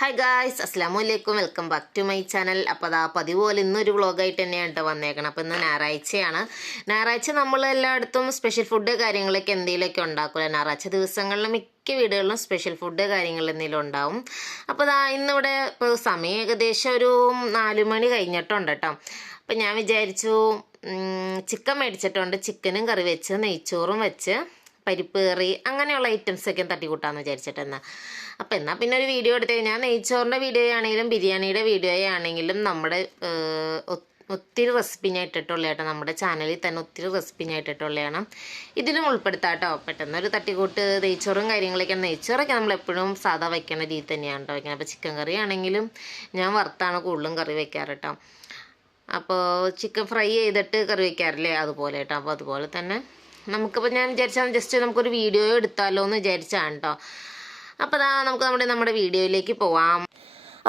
Hi guys, അസ്സാം വലൈക്കും. Welcome back to my channel. അപ്പോൾ അതാ പതിവ് പോലെ ഇന്നൊരു വ്ളോഗായിട്ട് തന്നെയാണ് കേട്ടോ വന്നേക്കണം. അപ്പോൾ ഇന്ന് ഞായറാഴ്ചയാണ്. ഞായറാഴ്ച നമ്മൾ എല്ലായിടത്തും സ്പെഷ്യൽ ഫുഡ് കാര്യങ്ങളൊക്കെ എന്തെങ്കിലുമൊക്കെ ഉണ്ടാക്കുമല്ലോ. ഞായറാഴ്ച ദിവസങ്ങളിൽ മിക്ക വീടുകളിലും സ്പെഷ്യൽ ഫുഡ് കാര്യങ്ങൾ എന്തെങ്കിലും ഉണ്ടാവും. അപ്പോൾ അതാ ഇന്നിവിടെ ഇപ്പോൾ സമയം ഏകദേശം ഒരു 4 മണി കഴിഞ്ഞിട്ടുണ്ട് കേട്ടോ. അപ്പം ഞാൻ വിചാരിച്ചു ചിക്കൻ മേടിച്ചിട്ടുണ്ട്. ചിക്കനും കറി വെച്ച് നെയ്ച്ചോറും വെച്ച് പരിപ്പ് കറി അങ്ങനെയുള്ള ഐറ്റംസൊക്കെ തട്ടിക്കൂട്ടാന്ന് വിചാരിച്ചിട്ടെന്നാ. അപ്പോൾ എന്നാൽ പിന്നെ ഒരു വീഡിയോ എടുത്ത് ഞാൻ നെയ്ച്ചോറിൻ്റെ വീഡിയോ ആണെങ്കിലും ബിരിയാണിയുടെ വീഡിയോ ആണെങ്കിലും നമ്മുടെ ഒത്തിരി റെസിപ്പി ഞാൻ ഇട്ടിട്ടുള്ള കേട്ടോ. നമ്മുടെ ചാനലിൽ തന്നെ ഒത്തിരി റെസിപ്പി ഞാൻ ഇട്ടിട്ടുള്ളതാണ്. ഇതിലും ഉൾപ്പെടുത്താം കേട്ടോ. പെട്ടെന്നൊരു തട്ടിക്കൂട്ട് നെയ്ച്ചോറും കാര്യങ്ങളൊക്കെ. നെയ്ച്ചോറൊക്കെ നമ്മൾ എപ്പോഴും സാധാ വയ്ക്കുന്ന രീതി തന്നെയാണ് കേട്ടോ വയ്ക്കുന്നത്. അപ്പോൾ ചിക്കൻ കറി ആണെങ്കിലും ഞാൻ വറുത്താണ് കൂടുതലും കറി വയ്ക്കാറ് കേട്ടോ. അപ്പോൾ ചിക്കൻ ഫ്രൈ ചെയ്തിട്ട് കറി വയ്ക്കാറില്ലേ, അതുപോലെ കേട്ടോ. അപ്പോൾ അതുപോലെ തന്നെ നമുക്കിപ്പോൾ ഞാൻ വിചാരിച്ചാൽ ജസ്റ്റ് നമുക്കൊരു വീഡിയോ എടുത്താലോ എന്ന് വിചാരിച്ചാണ് കേട്ടോ. അപ്പോൾ അതാ നമുക്ക് നമ്മുടെ വീഡിയോയിലേക്ക് പോവാം.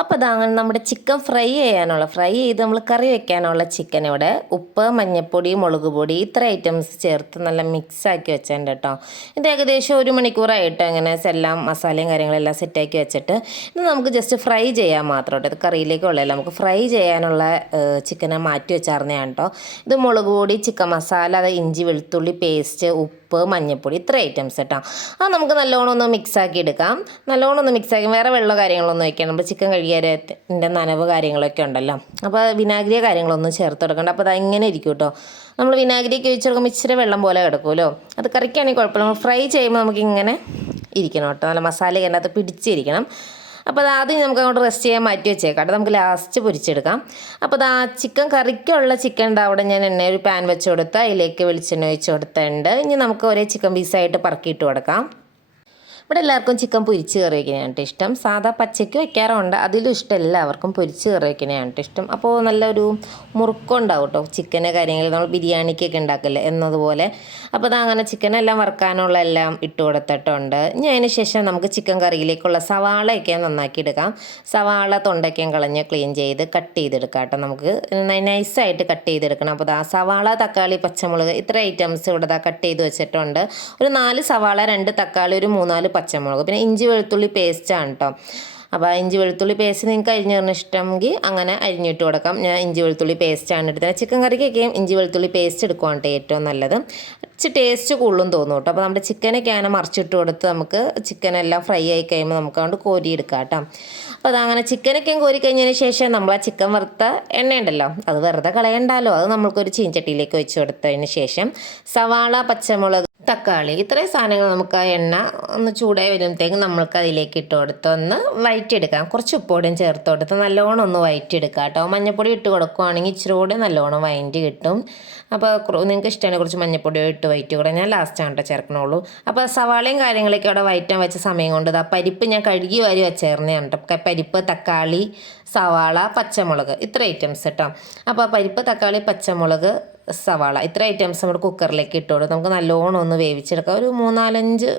അപ്പോൾ അതാ അങ്ങനെ നമ്മുടെ ചിക്കൻ ഫ്രൈ ചെയ്ത് നമ്മൾ കറി വെക്കാനുള്ള ചിക്കൻ ഇവിടെ ഉപ്പ്, മഞ്ഞൾപ്പൊടി, മുളക് പൊടി ഇത്ര ഐറ്റംസ് ചേർത്ത് നല്ല മിക്സാക്കി വെച്ചിട്ടുണ്ട് കേട്ടോ. ഇത് ഏകദേശം 1 മണിക്കൂറായിട്ട് അങ്ങനെ എല്ലാം മസാലയും കാര്യങ്ങളെല്ലാം സെറ്റാക്കി വെച്ചിട്ട് ഇത് നമുക്ക് ജസ്റ്റ് ഫ്രൈ ചെയ്യാൻ മാത്രം കേട്ടോ. ഇത് കറിയിലേക്ക് ഉള്ളതല്ല, നമുക്ക് ഫ്രൈ ചെയ്യാനുള്ള ചിക്കനെ മാറ്റി വെച്ചാർന്നതാണ് കേട്ടോ. ഇത് മുളക് പൊടി, ചിക്കൻ മസാല, അത് ഇഞ്ചി വെളുത്തുള്ളി പേസ്റ്റ്, ഉപ്പ്, മഞ്ഞൾപ്പൊടി ഇത്ര ഐറ്റംസ് കേട്ടോ. അത് നമുക്ക് നല്ലോണം ഒന്ന് മിക്സാക്കി എടുക്കാം. നല്ലോണം ഒന്ന് മിക്സാക്കി വേറെ വെള്ളം കാര്യങ്ങളൊന്നും വയ്ക്കണം. നമ്മൾ ചിക്കൻ കഴുകിയതിൻ്റെ നനവ് കാര്യങ്ങളൊക്കെ ഉണ്ടല്ലോ. അപ്പോൾ വിനാഗിരിയോ കാര്യങ്ങളൊന്നും ചേർത്ത് കൊടുക്കണ്ട. അപ്പോൾ അത് ഇങ്ങനെ ഇരിക്കും കേട്ടോ. നമ്മൾ വിനാഗിരിയൊക്കെ ഒഴിച്ച് കൊടുക്കുമ്പോൾ ഇച്ചിരി വെള്ളം പോലെ കിടക്കുമല്ലോ. അത് കറിക്കാണെങ്കിൽ കുഴപ്പമില്ല. നമ്മൾ ഫ്രൈ ചെയ്യുമ്പോൾ നമുക്കിങ്ങനെ ഇരിക്കണം കേട്ടോ. നല്ല മസാലയൊക്കെ അതിനകത്ത് പിടിച്ചിരിക്കണം. അപ്പോൾ അത് ആദ്യം നമുക്ക് അങ്ങോട്ട് റെസ്റ്റ് ചെയ്യാൻ മാറ്റി വെച്ചേക്കാം. നമുക്ക് ലാസ്റ്റ് പൊരിച്ചെടുക്കാം. അപ്പോൾ അത് ആ ചിക്കൻ കറിക്കുള്ള ചിക്കൻ അവിടെ ഞാൻ ഒരു പാൻ വെച്ച് കൊടുത്ത് അതിലേക്ക് വെളിച്ചെണ്ണ ഒഴിച്ച് കൊടുത്തിട്ടുണ്ട്. ഇനി നമുക്ക് ഒരേ ചിക്കൻ പീസായിട്ട് പറക്കിയിട്ട് കൊടുക്കാം. ഇവിടെ എല്ലാവർക്കും ചിക്കൻ പൊരിച്ച് കറി വയ്ക്കുന്നതാണ് ഇഷ്ടം. സാധാ പച്ചയ്ക്ക് വയ്ക്കാറുണ്ട്, അതിലും ഇഷ്ടം എല്ലാവർക്കും പൊരിച്ച് കറി വയ്ക്കുന്നതാണ് ഇഷ്ടം. അപ്പോൾ നല്ലൊരു മുറുക്കുണ്ടാവും കേട്ടോ ചിക്കന് കാര്യങ്ങൾ നമ്മൾ ബിരിയാണിക്കൊക്കെ ഉണ്ടാക്കില്ലേ എന്നതുപോലെ. അപ്പോൾ അത് അങ്ങനെ ചിക്കനെല്ലാം വറുക്കാനുള്ള എല്ലാം ഇട്ട് കൊടുത്തിട്ടുണ്ട്. ഇനി അതിന് ശേഷം നമുക്ക് ചിക്കൻ കറിയിലേക്കുള്ള സവാളയൊക്കെ നന്നാക്കി എടുക്കാം. സവാള തൊണ്ടയ്ക്കാൻ കളഞ്ഞ് ക്ലീൻ ചെയ്ത് കട്ട് ചെയ്തെടുക്കാം കേട്ടോ. നമുക്ക് നൈസായിട്ട് കട്ട് ചെയ്തെടുക്കണം. അപ്പോൾ ആ സവാള, തക്കാളി, പച്ചമുളക് ഇത്ര ഐറ്റംസ് ഇവിടെ കട്ട് ചെയ്ത് വെച്ചിട്ടുണ്ട്. ഒരു 4 സവാള, 2 തക്കാളി, ഒരു 3-4 പച്ചമുളക്, പിന്നെ ഇഞ്ചി വെളുത്തുള്ളി പേസ്റ്റാണ് കേട്ടോ. അപ്പോൾ ഇഞ്ചി വെളുത്തുള്ളി പേസ്റ്റ് നിങ്ങൾക്ക് അരിഞ്ഞിടുന്ന ഇഷ്ടമെങ്കിൽ അങ്ങനെ അരിഞ്ഞിട്ട് കൊടുക്കാം. ഞാൻ ഇഞ്ചി വെളുത്തുള്ളി പേസ്റ്റാണ് എടുത്തത്. ചിക്കൻ കറിക്കൊക്കെയും ഇഞ്ചി വെളുത്തുള്ളി പേസ്റ്റ് എടുക്കുവാണ് ഏറ്റവും നല്ലത്. ഇച്ചിരി ടേസ്റ്റ് കൂടുതലും തോന്നും കേട്ടോ. അപ്പോൾ നമ്മുടെ ചിക്കനൊക്കെ അങ്ങനെ മറിച്ചിട്ട് കൊടുത്ത് നമുക്ക് ചിക്കനെല്ലാം ഫ്രൈ ആയി കഴിയുമ്പോൾ നമുക്ക് അതുകൊണ്ട് കോരിയെടുക്കാം കേട്ടോ. അപ്പോൾ അതങ്ങനെ ചിക്കനൊക്കെ കോരി കഴിഞ്ഞതിന് ശേഷം നമ്മൾ ആ ചിക്കൻ വറുത്ത എണ്ണയുണ്ടല്ലോ അത് വെറുതെ കളയണ്ടല്ലോ. അത് നമ്മൾക്കൊരു ചീഞ്ചട്ടിയിലേക്ക് വെച്ച് കൊടുത്തതിന് ശേഷം സവാള, പച്ചമുളക്, തക്കാളി ഇത്രയും സാധനങ്ങൾ നമുക്ക് ആ എണ്ണ ഒന്ന് ചൂടായി വരുമ്പോഴത്തേക്കും നമ്മൾക്ക് അതിലേക്ക് ഇട്ട് കൊടുത്ത് ഒന്ന് വഴറ്റിയെടുക്കാം. കുറച്ച് ഉപ്പോടും ചേർത്ത് കൊടുത്ത് നല്ലോണം ഒന്ന് വഴറ്റിയെടുക്കാം കേട്ടോ. മഞ്ഞൾപ്പൊടി ഇട്ട് കൊടുക്കുകയാണെങ്കിൽ ഇച്ചിരി കൂടെ നല്ലോണം വഴറ്റി കിട്ടും. അപ്പോൾ നിങ്ങൾക്ക് ഇഷ്ടമാണ് കുറച്ച് മഞ്ഞൾപ്പൊടി ഇട്ട് വഴറ്റി കൂടെ ഞാൻ ലാസ്റ്റാണ് കേട്ടോ ചേർക്കണുള്ളൂ. അപ്പോൾ സവാളയും കാര്യങ്ങളൊക്കെ അവിടെ വഴറ്റാൻ വെച്ച സമയം കൊണ്ട് ആ പരിപ്പ് ഞാൻ കഴുകി വാരി വെച്ചേർന്നതാണ് കേട്ടോ. പരിപ്പ്, തക്കാളി, സവാള, പച്ചമുളക് ഇത്ര ഐറ്റംസ് കേട്ടോ. അപ്പോൾ പരിപ്പ്, തക്കാളി, പച്ചമുളക്, സവാള ഇത്ര ഐറ്റംസ് നമ്മുടെ കുക്കറിലേക്ക് ഇട്ട് കൊടുത്ത് നമുക്ക് നല്ലോണം ഒന്ന് വേവിച്ചെടുക്കാം. ഒരു 3-4-5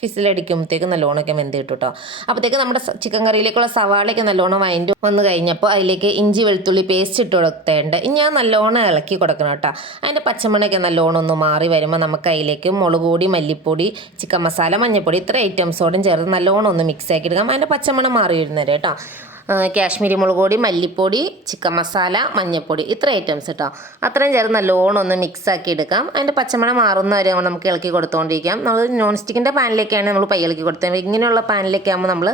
ഫിസിലടിക്കുമ്പോഴത്തേക്ക് നല്ലോണമൊക്കെ വെന്ത് കിട്ടും കേട്ടോ. അപ്പോഴത്തേക്ക് നമ്മുടെ ചിക്കൻ കറിയിലേക്കുള്ള സവാളയൊക്കെ നല്ലോണം വഴറ്റി വന്ന് കഴിഞ്ഞപ്പോൾ അതിലേക്ക് ഇഞ്ചി വെളുത്തുള്ളി പേസ്റ്റ് ഇട്ട് കൊടുത്തേണ്ട. ഇനി ഞാൻ നല്ലോണം ഇളക്കി കൊടുക്കണം കേട്ടോ. അതിൻ്റെ പച്ചമണയൊക്കെ നല്ലോണം ഒന്ന് മാറി വരുമ്പോൾ നമുക്ക് അതിലേക്ക് മുളക് പൊടി, മല്ലിപ്പൊടി, ചിക്കൻ മസാല, മഞ്ഞൾപ്പൊടി ഇത്ര ഐറ്റംസോടും ചേർത്ത് നല്ലോണം ഒന്ന് മിക്സ് ആക്കി എടുക്കാം. അതിൻ്റെ പച്ചമണം മാറി വരുന്നേരം കേട്ടോ. കാശ്മീരി മുളക് പൊടി, മല്ലിപ്പൊടി, ചിക്കൻ മസാല, മഞ്ഞൾപ്പൊടി ഇത്ര ഐറ്റംസ് കേട്ടോ. അത്രയും ചേർത്ത് നല്ലോണം ഒന്ന് മിക്സാക്കി എടുക്കാം. അതിൻ്റെ പച്ചമണം മാറുന്നവരെ നമുക്ക് ഇളക്കി കൊടുത്തുകൊണ്ടിരിക്കാം. നമ്മൾ നോൺ സ്റ്റിക്കിൻ്റെ പാനിലേക്കാണ് നമ്മൾ ഇളക്കി കൊടുത്തത്. ഇങ്ങനെയുള്ള പാനിലേക്ക് ആകുമ്പോൾ നമ്മൾ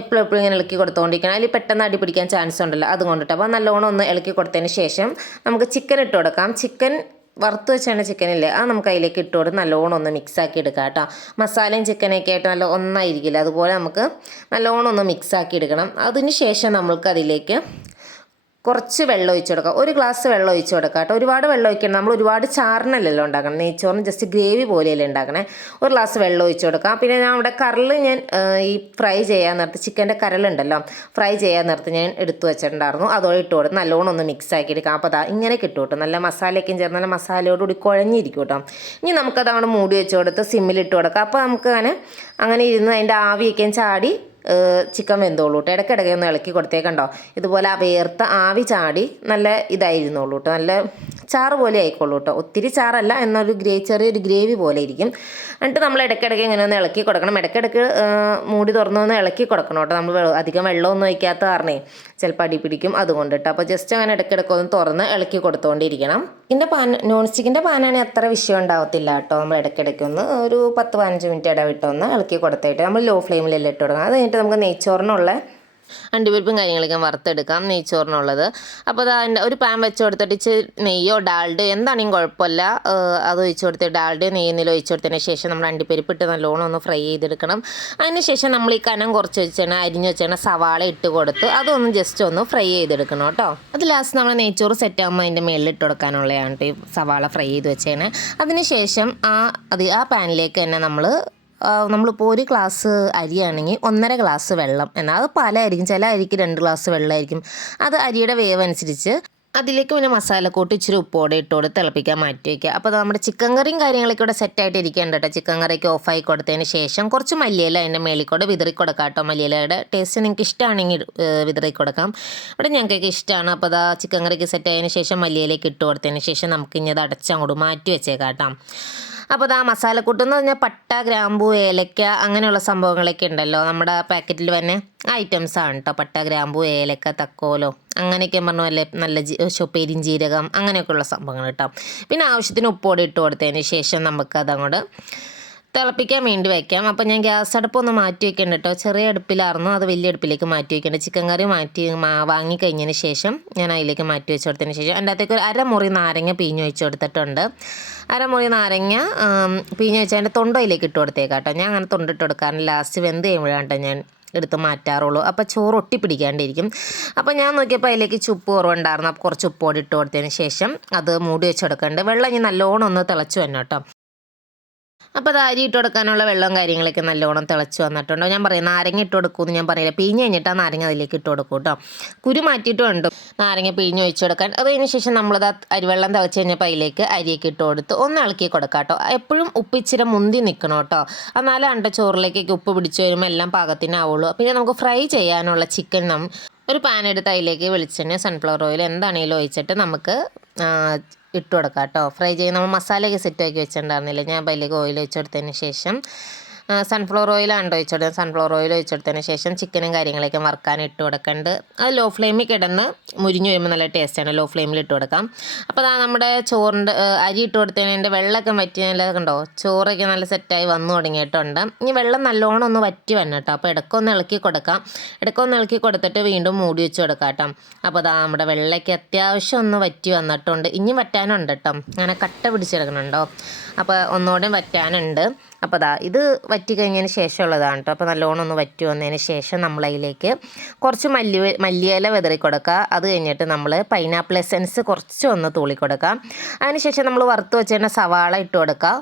എപ്പോഴും ഇങ്ങനെ ഇളക്കി കൊടുത്തുകൊണ്ടിരിക്കണം. അതിൽ പെട്ടെന്ന് അടി പിടിക്കാൻ ചാൻസ് ഉണ്ടല്ലോ, അതുകൊണ്ടിട്ട്. അപ്പോൾ നല്ലോണം ഒന്ന് ഇളക്കി കൊടുത്തതിന് ശേഷം നമുക്ക് ചിക്കൻ ഇട്ട് കൊടുക്കാം. ചിക്കൻ വറുത്ത് വെച്ചാണ് ചിക്കനില്ലേ, അത് നമുക്ക് അതിലേക്ക് ഇട്ട് കൊടുത്ത് നല്ലോണം ഒന്ന് മിക്സാക്കി എടുക്കാം കേട്ടോ. മസാലയും ചിക്കനൊക്കെ ആയിട്ട് നല്ല ഒന്നായിരിക്കില്ല, അതുപോലെ നമുക്ക് നല്ലോണം ഒന്ന് മിക്സാക്കി എടുക്കണം. അതിന് ശേഷം നമ്മൾക്ക് അതിലേക്ക് കുറച്ച് വെള്ളം ഒഴിച്ച് കൊടുക്കാം. 1 ഗ്ലാസ് വെള്ളം ഒഴിച്ച് കൊടുക്കാം കേട്ടോ. ഒരുപാട് വെള്ളം ഒഴിക്കണം. നമ്മൾ ഒരുപാട് ചാറിനല്ലല്ലോ ഉണ്ടാക്കണം. നെയ്ച്ചോറിന് ജസ്റ്റ് ഗ്രേവി പോലെയല്ലേ ഉണ്ടാക്കണേ. 1 ഗ്ലാസ് വെള്ളം ഒഴിച്ച് കൊടുക്കാം. പിന്നെ ഞാൻ അവിടെ കരൾ ഞാൻ ഈ ഫ്രൈ ചെയ്യാൻ നേരത്ത് ചിക്കൻ്റെ കരളുണ്ടല്ലോ ഫ്രൈ ചെയ്യാൻ നേരത്ത് ഞാൻ എടുത്തു വെച്ചിട്ടുണ്ടായിരുന്നു. അതോടെ ഇട്ട് കൊടുത്ത് നല്ലോണം ഒന്ന് മിക്സ് ആക്കി എടുക്കാം. അപ്പോൾ അതാ ഇങ്ങനെ കിട്ടും കേട്ടോ. നല്ല മസാലയൊക്കെ ചേർന്ന് നല്ല മസാലയോടുകൂടി കുഴഞ്ഞിരിക്കും കേട്ടോ. ഇനി നമുക്കതാണ് മൂടി വെച്ച് കൊടുത്ത് സിമ്മിലിട്ട് കൊടുക്കാം. അപ്പോൾ നമുക്ക് അങ്ങനെ ഇരുന്ന് അതിൻ്റെ ആവിയൊക്കെ ചാടി ചിക്കൻ വെന്തോളൂ കേട്ടോ. ഇടയ്ക്കിടയ്ക്ക് ഒന്ന് ഇളക്കി കൊടുത്തേക്കണ്ടോ. ഇതുപോലെ ആ വേർത്ത ആവി ചാടി നല്ല ഇതായിരുന്നുള്ളൂ കേട്ടോ. നല്ല ചാറ് പോലെ ആയിക്കോളൂ കേട്ടോ. ഒത്തിരി ചാറല്ല, എന്നൊരു ചെറിയൊരു ഗ്രേവി പോലെ ഇരിക്കും. എന്നിട്ട് നമ്മൾ ഇടയ്ക്കിടയ്ക്ക് ഇങ്ങനെ ഒന്ന് ഇളക്കി കൊടുക്കണം. ഇടയ്ക്കിടയ്ക്ക് മൂടി തുറന്നൊന്ന് ഇളക്കി കൊടുക്കണം കേട്ടോ. നമ്മൾ അധികം വെള്ളമൊന്നും ഒഴിക്കാത്ത കാരണേ ചിലപ്പോൾ അടി പിടിക്കും, അതുകൊണ്ട് കേട്ടോ. അപ്പോൾ ജസ്റ്റ് അങ്ങനെ ഇടയ്ക്കിടയ്ക്ക് ഒന്ന് തുറന്ന് ഇളക്കി കൊടുത്തുകൊണ്ടിരിക്കണം. ഇതിൻ്റെ നോൺ സ്റ്റിക്കിൻ്റെ പാനാണെങ്കിൽ അത്ര വിഷയം ഉണ്ടാവത്തില്ല കേട്ടോ. നമ്മൾ ഇടയ്ക്കിടയ്ക്ക് ഒന്ന് ഒരു 10-15 മിനിറ്റ് ഇടവിട്ടൊന്ന് ഇളക്കി കൊടുത്തിട്ട് നമ്മൾ ലോ ഫ്ലെയിമിലെല്ലാം ഇട്ട് കൊടുക്കണം. അത് കഴിഞ്ഞിട്ട് നമുക്ക് നെയ്ച്ചോറിനുള്ള അണ്ടിപ്പരിപ്പും കാര്യങ്ങളൊക്കെ വറുത്തെടുക്കാം നെയ്ച്ചോറിനുള്ളത്. അപ്പോൾ അതിൻ്റെ ഒരു പാൻ വെച്ച് കൊടുത്തിട്ട് നെയ്യോ ഡാൽഡോ എന്താണെങ്കിലും കുഴപ്പമില്ല, അത് ഒഴിച്ച് കൊടുത്തിട്ട് ഡാൽഡോ നെയ്യുന്നിൽ ഒഴിച്ച് കൊടുത്തതിന് ശേഷം നമ്മൾ അണ്ടിപ്പരിപ്പ് ഇട്ട് നല്ലോണം ഒന്ന് ഫ്രൈ ചെയ്തെടുക്കണം. അതിന് ശേഷം നമ്മൾ ഈ കനം കുറച്ച് വെച്ചാണ് അരിഞ്ഞ് വെച്ചാണ് സവാള ഇട്ട് കൊടുത്ത് അതൊന്ന് ജസ്റ്റ് ഒന്ന് ഫ്രൈ ചെയ്തെടുക്കണം കേട്ടോ. അത് ലാസ്റ്റ് നമ്മൾ നെയ്ച്ചോറ് സെറ്റ് ആകുമ്പോൾ അതിൻ്റെ മേളിൽ ഇട്ട് കൊടുക്കാനുള്ളതാണ് കേട്ടോ ഈ സവാള ഫ്രൈ ചെയ്ത് വെച്ചേനെ. അതിന് ശേഷം ആ പാനിലേക്ക് തന്നെ നമ്മളിപ്പോൾ ഒരു ഗ്ലാസ് അരിയാണെങ്കിൽ 1.5 ഗ്ലാസ് വെള്ളം, എന്നാൽ അത് പല ആയിരിക്കും. ചില അരിക്ക് 2 ഗ്ലാസ് വെള്ളമായിരിക്കും. അത് അരിയുടെ വേവ് അനുസരിച്ച് അതിലേക്ക് പിന്നെ മസാലക്കൂട്ട് ഇച്ചിരി ഉപ്പോടെ ഇട്ടോടെ തിളപ്പിക്കാൻ മാറ്റി വയ്ക്കുക. അപ്പോൾ നമ്മുടെ ചിക്കൻ കറിയും കാര്യങ്ങളൊക്കെ ഇവിടെ സെറ്റായിട്ട് ഇരിക്കേണ്ട കേട്ടോ. ചിക്കൻ കറിയൊക്കെ ഓഫായി കൊടുത്തതിന് ശേഷം കുറച്ച് മല്ലിയില അതിൻ്റെ മേളിക്കൂടെ വിതറി കൊടുക്കാം കേട്ടോ. മല്ലിയിലയുടെ ടേസ്റ്റ് നിങ്ങൾക്ക് ഇഷ്ടമാണെങ്കിൽ വിതറി കൊടുക്കാം. ഇവിടെ ഞങ്ങൾക്കൊക്കെ ഇഷ്ടമാണ്. അപ്പോൾ അതാ ചിക്കൻ കറിക്ക് സെറ്റായതിന് ശേഷം മല്ലിയിലേക്ക് ഇട്ട് കൊടുത്തതിന് ശേഷം നമുക്ക് ഇനി അത് അടച്ചങ്ങോട്ട് മാറ്റി വെച്ചേക്കാം കേട്ടോ. അപ്പോൾ അത് ആ മസാലക്കൂട്ടെന്ന് പറഞ്ഞാൽ പട്ട, ഗ്രാമ്പൂ, ഏലക്ക അങ്ങനെയുള്ള സംഭവങ്ങളൊക്കെ ഉണ്ടല്ലോ നമ്മുടെ പാക്കറ്റിൽ തന്നെ ഐറ്റംസാണ് കേട്ടോ. പട്ട, ഗ്രാമ്പൂ, ഏലക്ക, തക്കോലോ അങ്ങനെയൊക്കെ പറഞ്ഞല്ലേ, നല്ല പെരിഞ്ജീരകം അങ്ങനെയൊക്കെയുള്ള സംഭവങ്ങൾ കേട്ടോ. പിന്നെ ആവശ്യത്തിന് ഉപ്പോടെ ഇട്ട് കൊടുത്തതിന് ശേഷം നമുക്കതങ്ങോട്ട് തിളപ്പിക്കാൻ വേണ്ടി വയ്ക്കാം. അപ്പോൾ ഞാൻ ഗ്യാസ് അടുപ്പൊന്ന് മാറ്റി വെക്കേണ്ട കേട്ടോ. ചെറിയ അടുപ്പിലായിരുന്നു, അത് വലിയ അടുപ്പിലേക്ക് മാറ്റി വെക്കേണ്ടത്. ചിക്കൻ കറി വാങ്ങിക്കഴിഞ്ഞതിന് ശേഷം ഞാൻ അതിലേക്ക് മാറ്റി വെച്ച് കൊടുത്തതിന് ശേഷം അതിൻ്റെ അകത്തേക്ക് ഒരു അരമുറി നാരങ്ങ പിഴിഞ്ഞൊഴിച്ച് കൊടുത്തിട്ടുണ്ട്. അരമുറി നാരങ്ങ പിഴിഞ്ഞൊഴിച്ച് അതിൻ്റെ തൊണ്ടയിലേക്ക് ഇട്ട് കൊടുത്തേക്കാം കേട്ടോ. ഞാൻ അങ്ങനെ തൊണ്ടിട്ട് കൊടുക്കാറുണ്ട്. ലാസ്റ്റ് വെന്ത് കഴിയുമ്പോഴാണ് കേട്ടോ ഞാൻ എടുത്ത് മാറ്റാറുള്ളൂ. അപ്പോൾ ചോറ് ഒട്ടിപ്പിടിക്കാണ്ടിരിക്കും. അപ്പോൾ ഞാൻ നോക്കിയപ്പോൾ അതിലേക്ക് ഉപ്പ് കുറവുണ്ടായിരുന്നു. അപ്പോൾ കുറച്ച് ഉപ്പോടെ ഇട്ട് കൊടുത്തതിന് ശേഷം അത് മൂടി വെച്ച് കൊടുക്കേണ്ടത്. വെള്ളം ഇനി നല്ലോണം ഒന്ന് തിളച്ച് വരണം കേട്ടോ. അപ്പോൾ അത് അരി ഇട്ട് കൊടുക്കാനുള്ള വെള്ളവും കാര്യങ്ങളൊക്കെ നല്ലോണം തിളച്ച് വന്നിട്ടുണ്ടോ. ഞാൻ പറയും നാരങ്ങ ഇട്ട് കൊടുക്കുമെന്ന് ഞാൻ പറയില്ല, പിഴിഞ്ഞ് കഴിഞ്ഞിട്ട് ആ നാരങ്ങ അതിലേക്ക് ഇട്ട് കൊടുക്കും കേട്ടോ. കുരു മാറ്റിയിട്ട് ഉണ്ട് നാരങ്ങ പിഴിഞ്ഞ് ഒഴിച്ച് കൊടുക്കാൻ. അതിന് ശേഷം നമ്മളത് അരിവെള്ളം തിളച്ച് കഴിഞ്ഞപ്പോൾ അതിലേക്ക് അരിയൊക്കെ ഇട്ട് കൊടുത്ത് ഒന്ന് ഇളക്കി കൊടുക്കാം കേട്ടോ. എപ്പോഴും ഉപ്പ് ഇച്ചിരി മുന്തി നിൽക്കണം കേട്ടോ. എന്നാലാണ് ചോറിലേക്കൊക്കെ ഉപ്പ് പിടിച്ച് വരുമ്പോൾ എല്ലാം പാകത്തിനാവുള്ളൂ. പിന്നെ നമുക്ക് ഫ്രൈ ചെയ്യാനുള്ള ചിക്കൻ ഒരു പാൻ എടുത്ത് അതിലേക്ക് വെളിച്ചെണ്ണ, സൺഫ്ലവർ ഓയിൽ എന്താണെങ്കിലും ഒഴിച്ചിട്ട് നമുക്ക് ഇട്ട് കൊടുക്കാം കേട്ടോ. ഫ്രൈ ചെയ്യുന്ന നമ്മൾ മസാലയൊക്കെ സെറ്റാക്കി വെച്ചിട്ടുണ്ടായിരുന്നില്ല, ഞാൻ അപ്പോൾ അതിലേക്ക് ഓയിൽ ഒഴിച്ചെടുത്തതിന് ശേഷം സൺഫ്ലവർ ഓയിലാണ് ഒഴിച്ചെടുത്തത്. സൺഫ്ലവർ ഓയിൽ ഒഴിച്ചെടുത്തതിന് ശേഷം ചിക്കനും കാര്യങ്ങളൊക്കെ വറുക്കാൻ ഇട്ട് കൊടുക്കേണ്ടത്. അത് ലോ ഫ്ലെയിമിൽ കിടന്ന് മുരിഞ്ഞ് വരുമ്പോൾ നല്ല ടേസ്റ്റാണ്. ലോ ഫ്ലെയിമിൽ ഇട്ട് കൊടുക്കാം. അപ്പോൾ നമ്മുടെ ചോറിൻ്റെ അരി ഇട്ട് കൊടുത്തതിൻ്റെ വെള്ളമൊക്കെ വറ്റി നല്ല കണ്ടോ, ചോറൊക്കെ നല്ല സെറ്റായി വന്നു തുടങ്ങിയിട്ടുണ്ട്. ഇനി വെള്ളം നല്ലോണം ഒന്ന് വറ്റി വരണം കേട്ടോ. അപ്പോൾ ഇടയ്ക്കൊന്ന് ഇളക്കി കൊടുക്കാം. ഇടയ്ക്കൊന്ന് ഇളക്കി കൊടുത്തിട്ട് വീണ്ടും മൂടി വെച്ച് കൊടുക്കാം കേട്ടോ. അപ്പോൾ നമ്മുടെ വെള്ളമൊക്കെ അത്യാവശ്യം ഒന്ന് വറ്റി വന്നിട്ടുണ്ട്. ഇനി വറ്റാനുണ്ട് കേട്ടോ, അങ്ങനെ കട്ട പിടിച്ചെടുക്കണുണ്ടോ. അപ്പോൾ ഒന്നുകൂടെ വറ്റാനുണ്ട്. അപ്പോൾ ഇത് വറ്റി കഴിഞ്ഞതിന് ശേഷമുള്ളതാണ് കേട്ടോ. അപ്പോൾ നല്ലോണം ഒന്ന് വറ്റി വന്നതിന് ശേഷം നമ്മളതിലേക്ക് കുറച്ച് മല്ലിയില വിതറി കൊടുക്കുക. അത് കഴിഞ്ഞിട്ട് നമ്മൾ പൈനാപ്പിൾ എസൻസ് കുറച്ച് ഒന്ന് തൂളി കൊടുക്കാം. അതിനുശേഷം നമ്മൾ വറുത്ത് വെച്ചിരുന്ന സവാള ഇട്ട് കൊടുക്കുക.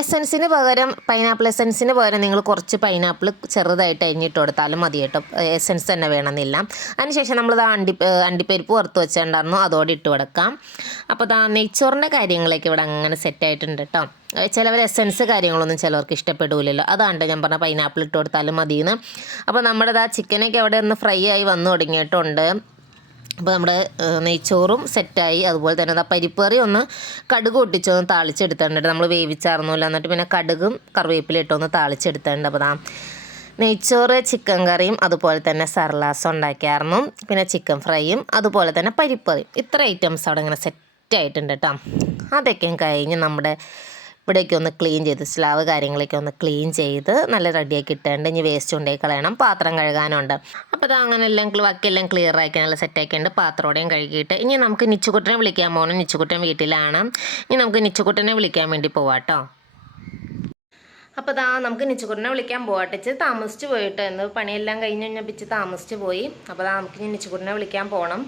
എസൻസിന് പകരം പൈനാപ്പിൾ എസൻസിന് പകരം നിങ്ങൾ കുറച്ച് പൈനാപ്പിൾ ചെറുതായിട്ട് അരിഞ്ഞിട്ട് കൊടുത്താലും മതി കേട്ടോ. എസൻസ് തന്നെ വേണമെന്നില്ല. അതിനുശേഷം നമ്മൾ അണ്ടിപ്പരിപ്പ് വറുത്ത് വെച്ചിട്ടുണ്ടായിരുന്നു, അതോടെ ഇട്ട് കൊടുക്കാം. അപ്പോൾ നെയ്ച്ചോറിൻ്റെ കാര്യങ്ങളൊക്കെ ഇവിടെ അങ്ങനെ സെറ്റായിട്ടുണ്ട് കേട്ടോ. ചിലവർ എസൻസ് കാര്യങ്ങളൊന്നും ചിലവർക്ക് ഇഷ്ടപ്പെടില്ലല്ലോ, അതാണ് ഞാൻ പറഞ്ഞ പൈനാപ്പിൾ ഇട്ട് കൊടുത്താലും മതിയെന്ന്. അപ്പോൾ നമ്മുടെ ചിക്കനൊക്കെ അവിടെ ഒന്ന് ഫ്രൈ ആയി വന്നു തുടങ്ങിയിട്ടുണ്ട്. അപ്പോൾ നമ്മുടെ നെയ്ച്ചോറും സെറ്റായി. അതുപോലെ തന്നെ പരിപ്പ് കറി ഒന്ന് കടുക് പൊട്ടിച്ചൊന്ന് താളിച്ചെടുത്തിട്ടുണ്ട്. നമ്മൾ വേവിച്ചായിരുന്നല്ലോ, എന്നിട്ട് പിന്നെ കടുകും കറിവേപ്പില ഇട്ടൊന്ന് താളിച്ചെടുത്തിട്ടുണ്ട്. അപ്പോൾ നെയ്ച്ചോറ്, ചിക്കൻ കറിയും അതുപോലെ തന്നെ സർലാസം ഉണ്ടാക്കിയായിരുന്നു. പിന്നെ ചിക്കൻ ഫ്രൈയും അതുപോലെ തന്നെ പരിപ്പ് കറിയും. ഇത്ര ഐറ്റംസ് അവിടെ ഇങ്ങനെ സെറ്റായിട്ടുണ്ട് കേട്ടോ. അതൊക്കെ കഴിഞ്ഞ് നമ്മുടെ ഇവിടേക്ക് ഒന്ന് ക്ലീൻ ചെയ്ത് സ്ലാവ് കാര്യങ്ങളൊക്കെ ഒന്ന് ക്ലീൻ ചെയ്ത് നല്ല റെഡിയാക്കി ഇട്ടുണ്ട്. ഇനി വേസ്റ്റ് കൊണ്ടുപോയി കളയണം, പാത്രം കഴുകാനുണ്ട്. അപ്പോൾ അങ്ങനെ എല്ലാം ബാക്കിയെല്ലാം ക്ലിയർ ആക്കി നല്ല സെറ്റാക്കിയിട്ടുണ്ട്. പാത്രോടെയും കഴുകിയിട്ട് ഇനി നമുക്ക് നിച്ചുകുട്ടനെ വിളിക്കാൻ പോകണം. നിച്ചുകുട്ടൻ വീട്ടിലാണ്. ഇനി നമുക്ക് നിച്ചുകുട്ടനെ വിളിക്കാൻ വേണ്ടി പോവാം കേട്ടോ. അപ്പോൾ നമുക്ക് നിച്ചുകുട്ടനെ വിളിക്കാൻ പോകട്ടെ. ഇച്ചിരി താമസിച്ച് പോയിട്ട് എന്ന് പണിയെല്ലാം കഴിഞ്ഞ് കഴിഞ്ഞപ്പോൾ താമസിച്ച് പോയി. അപ്പോൾ നമുക്ക് ഇനി നിച്ചുകുട്ടനെ വിളിക്കാൻ പോകണം.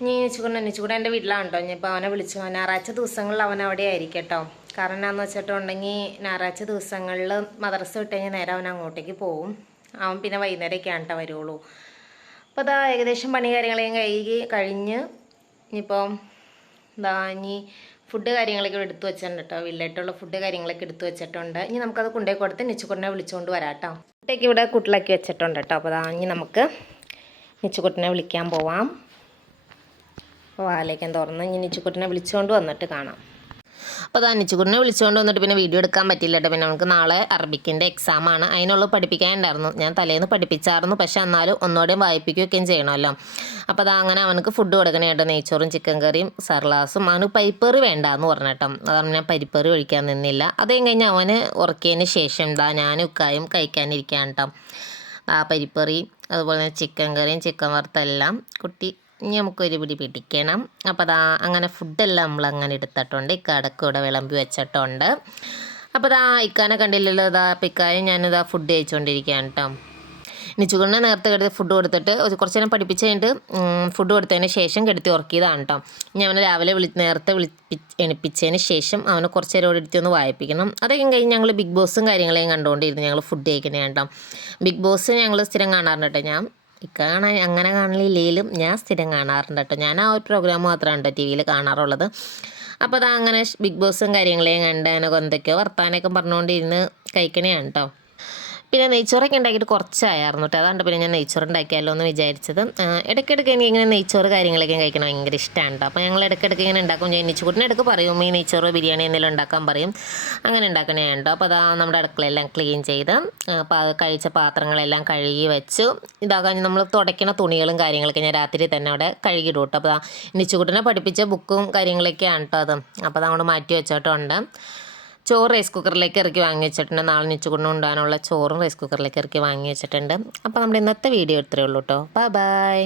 ഇനി നിച്ചുകുട്ടൻ എൻ്റെ വീട്ടിലാണ് കേട്ടോ. ഇനിയിപ്പോൾ അവനെ വിളിച്ചു. ഞായറാഴ്ച ദിവസങ്ങളിൽ അവൻ അവിടെ ആയിരിക്കും കേട്ടോ. കാരണം എന്താണെന്ന് വെച്ചിട്ടുണ്ടെങ്കിൽ ഞായറാഴ്ച ദിവസങ്ങളിൽ മദ്രസ വിട്ട് കഴിഞ്ഞാൽ നേരെ അവൻ അങ്ങോട്ടേക്ക് പോവും. അവൻ പിന്നെ വൈകുന്നേരമൊക്കെയാണ് കേട്ടോ വരുള്ളൂ. അപ്പോൾ ഏകദേശം പണി കാര്യങ്ങളെയും കഴിഞ്ഞ് ഇനിയിപ്പോൾ ഇനി ഫുഡ് കാര്യങ്ങളൊക്കെ എടുത്തു വെച്ചിട്ടുണ്ട് കേട്ടോ. വീട്ടിലായിട്ടുള്ള ഫുഡ് കാര്യങ്ങളൊക്കെ എടുത്തു വെച്ചിട്ടുണ്ട്. ഇനി നമുക്കത് കൊണ്ടുപോയി കൊടുത്ത് നിച്ചുകുട്ടനെ വിളിച്ചുകൊണ്ട് വരാം കേട്ടോ. കുട്ടിയൊക്കെ ഇവിടെ കുട്ടിലാക്കി വെച്ചിട്ടുണ്ട് കേട്ടോ. അപ്പോൾ ഇനി നമുക്ക് നിച്ചുകുട്ടനെ വിളിക്കാൻ പോവാം. വാലേക്കാൻ തുറന്ന് ഇനി നിച്ചുക്കുട്ടിനെ വിളിച്ചുകൊണ്ട് വന്നിട്ട് കാണാം. അപ്പോൾ അത് നിച്ചുക്കുട്ടിനെ വിളിച്ചുകൊണ്ട് വന്നിട്ട് പിന്നെ വീഡിയോ എടുക്കാൻ പറ്റില്ല കേട്ടോ. പിന്നെ നമുക്ക് നാളെ അറബിക്കിൻ്റെ എക്സാമാണ്, അതിനുള്ള പഠിപ്പിക്കാനുണ്ടായിരുന്നു. ഞാൻ തലേന്ന് പഠിപ്പിച്ചായിരുന്നു, പക്ഷേ എന്നാലും ഒന്നുകൂടെയും വായിപ്പിക്കുകയൊക്കെയും ചെയ്യണമല്ലോ. അപ്പോൾ അത് അങ്ങനെ അവനക്ക് ഫുഡ് കൊടുക്കണേ കേട്ടോ. നെയ്ച്ചോറും ചിക്കൻ കറിയും സർലാസും. അവന് പരിപ്പേറി വേണ്ടാന്ന് പറഞ്ഞിട്ടോ, അതാണ് ഞാൻ പരിപ്പേറി ഒഴിക്കാൻ നിന്നില്ല. അതേ കഴിഞ്ഞ് അവന് ഉറക്കിയതിന് ശേഷം ഞാനും ഉക്കായും കഴിക്കാനിരിക്കാൻ കേട്ടോ. ആ പരിപ്പറി അതുപോലെ തന്നെ ചിക്കൻ കറിയും ചിക്കൻ വറുത്തെല്ലാം കുട്ടി ഇനി നമുക്കൊരു പിടി പിടിക്കണം. അപ്പോൾ അതാ അങ്ങനെ ഫുഡെല്ലാം നമ്മളങ്ങനെ എടുത്തിട്ടുണ്ട്. ഇക്കാടക്ക് ഇവിടെ വിളമ്പി വെച്ചിട്ടുണ്ട്. അപ്പോൾ അതാ ഇക്കാനെ കണ്ടില്ലല്ലോ. അപ്പോൾ ഇക്കായും ഞാനിതാ ഫുഡ് കഴിച്ചുകൊണ്ടിരിക്കുകയാണ് കേട്ടോ. നിച്ചുകുണ്ണെ നേരത്തെ കിടത്തി ഫുഡ് കൊടുത്തിട്ട് കുറച്ച് നേരം പഠിപ്പിച്ച് കഴിഞ്ഞിട്ട് ഫുഡ് കൊടുത്തതിന് ശേഷം കിടത്തി ഉറക്കിയതാണ് കേട്ടോ. ഇനി അവനെ രാവിലെ നേരത്തെ എണിപ്പിച്ചതിന് ശേഷം അവനെ കുറച്ച് നേരം എടുത്തി ഒന്ന് വായിപ്പിക്കണം. അതൊക്കെ കഴിഞ്ഞ് ഞങ്ങൾ ബിഗ് ബോസും കാര്യങ്ങളെയും കണ്ടുകൊണ്ടിരുന്നു ഞങ്ങൾ ഫുഡ് കഴിക്കണേ കേട്ടോ. ബിഗ് ബോസ് ഞങ്ങൾ സ്ഥിരം കാണാറുണ്ട് കേട്ടോ. ഞാൻ അങ്ങനെ കാണലില്ലേലും ഞാൻ സ്ഥിരം കാണാറുണ്ട് കേട്ടോ. ഞാൻ ആ ഒരു പ്രോഗ്രാം മാത്രമാണ് കേട്ടോ ടി വിയിൽ കാണാറുള്ളത്. അപ്പോൾ അത് അങ്ങനെ ബിഗ് ബോസും കാര്യങ്ങളെയും കണ്ട് അതിനൊക്കെ എന്തൊക്കെയോ വർത്താനൊക്കെ പറഞ്ഞുകൊണ്ടിരുന്ന് കഴിക്കണേയാണ് കേട്ടോ. പിന്നെ നെയ്ച്ചോറൊക്കെ ഉണ്ടാക്കിയിട്ട് കുറച്ചായിരുന്നു കേട്ടോ. അതുകൊണ്ട് പിന്നെ ഞാൻ നെയ്ച്ചോറ് ഉണ്ടാക്കിയാലോ എന്ന് വിചാരിച്ചത്. ഇടയ്ക്കിടയ്ക്ക് എനിക്ക് ഇങ്ങനെ നെയ്ച്ചോറ് കാര്യങ്ങളൊക്കെ കഴിക്കണം ഭയങ്കര ഇഷ്ടമാണ് കേട്ടോ. അപ്പോൾ ഞങ്ങൾ ഇടയ്ക്കിടയ്ക്ക് ഇങ്ങനെ ഉണ്ടാക്കും. ഞാൻ നിച്ചുകുട്ടിനെ ഇടയ്ക്ക് പറയും ഈ നെയ്ച്ചോറ് ബിരിയാണി എന്തെങ്കിലും ഉണ്ടാക്കാൻ പറയും. അങ്ങനെ ഉണ്ടാക്കണേ കേട്ടോ. അപ്പോൾ അതാ നമ്മുടെ അടുക്കളയെല്ലാം ക്ലീൻ ചെയ്ത് കഴിച്ച പാത്രങ്ങളെല്ലാം കഴുകി വെച്ചു. ഇതാകാൻ നമ്മൾ തുടയ്ക്കണ തുണികളും കാര്യങ്ങളൊക്കെ ഞാൻ രാത്രി തന്നെ അവിടെ കഴുകിയിടും കേട്ടോ. അപ്പോൾ നിച്ചുകുട്ടിനെ പഠിപ്പിച്ച ബുക്കും കാര്യങ്ങളൊക്കെയാണ് കേട്ടോ അത്. അപ്പോൾ അത് അങ്ങോട്ട് മാറ്റി വെച്ചിട്ടുണ്ട്. ചോറ് റൈസ് കുക്കറിലേക്ക് ഇറക്കി വാങ്ങി വെച്ചിട്ടുണ്ട്. നാളെ നിച്ചുകുണ്ണ് കൊണ്ടുപോകാനുള്ള ചോറും റൈസ് കുക്കറിലേക്ക് ഇറക്കി വാങ്ങി വെച്ചിട്ടുണ്ട്. അപ്പോൾ നമ്മുടെ ഇന്നത്തെ വീഡിയോ ഇത്രയേ ഉള്ളൂ കേട്ടോ. ബൈ.